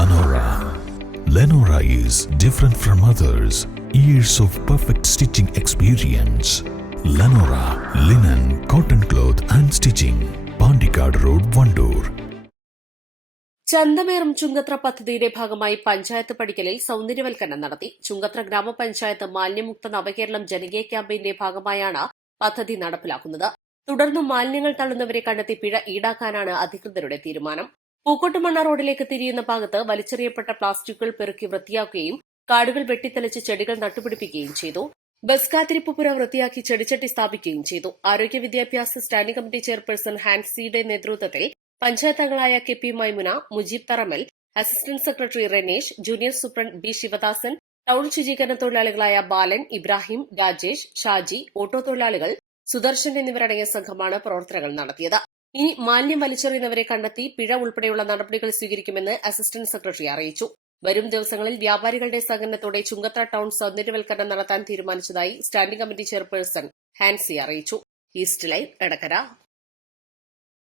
Lenora. Lenora is different from others. Years of perfect stitching experience. Lenora linen, cotton cloth and stitching. Pandikad Road, Vandoor. ചന്തമേറും Chungathara പദ്ധതിയുടെ ഭാഗമായി പഞ്ചായത്ത് പടിക്കലിൽ സൌന്ദര്യവൽക്കരണം നടത്തി. ചുങ്കത്ര ഗ്രാമപഞ്ചായത്ത് മാലിന്യമുക്ത നവകേരളം ജനകീയ ക്യാമ്പയിന്റെ ഭാഗമായാണ് പദ്ധതി നടപ്പിലാക്കുന്നത്. തുടർന്നും മാലിന്യങ്ങൾ തള്ളുന്നവരെ കണ്ടെത്തി പിഴ ഈടാക്കാനാണ് അധികൃതരുടെ തീരുമാനം. പൂക്കോട്ടുമണ്ണ റോഡിലേക്ക് തിരിയുന്ന ഭാഗത്ത് വലിച്ചെറിയപ്പെട്ട പ്ലാസ്റ്റിക്കുകൾ പെറുക്കി വൃത്തിയാക്കുകയും കാടുകൾ വെട്ടിത്തെളിച്ച് ചെടികൾ നട്ടുപിടിപ്പിക്കുകയും ചെയ്തു. ബസ് കാത്തിരിപ്പുപുര വൃത്തിയാക്കി ചെടിച്ചട്ടി സ്ഥാപിക്കുകയും ചെയ്തു. ആരോഗ്യ വിദ്യാഭ്യാസ സ്റ്റാൻഡിംഗ് കമ്മിറ്റി ചെയർപേഴ്സൺ ഹാൻസിയുടെ നേതൃത്വത്തിൽ പഞ്ചായത്ത് അംഗങ്ങളായ K P Maimuna, Mujeeb Tharamal, assistant secretary Renesh, junior superintendent B Sivadasan, town ശുചീകരണ തൊഴിലാളികളായ ബാലൻ, ഇബ്രാഹിം, രാജേഷ്, ഷാജി, ഓട്ടോ തൊഴിലാളികൾ, സുദർശൻ എന്നിവരടങ്ങിയ സംഘമാണ് പ്രവർത്തനങ്ങൾ നടത്തിയത്. ഇനി മാലിന്യം വലിച്ചെറിയുന്നവരെ കണ്ടെത്തി പിഴ ഉൾപ്പെടെയുള്ള നടപടികൾ സ്വീകരിക്കുമെന്ന് അസിസ്റ്റന്റ് സെക്രട്ടറി അറിയിച്ചു. വരും ദിവസങ്ങളിൽ വ്യാപാരികളുടെ സഹകരണത്തോടെ ചുങ്കത്ര ടൌൺ സൌന്ദര്യവൽക്കരണം നടത്താൻ തീരുമാനിച്ചതായി സ്റ്റാൻഡിംഗ് കമ്മിറ്റി ചെയർപേഴ്സൺ ഹാൻസി അറിയിച്ചു. East live, Edakkara.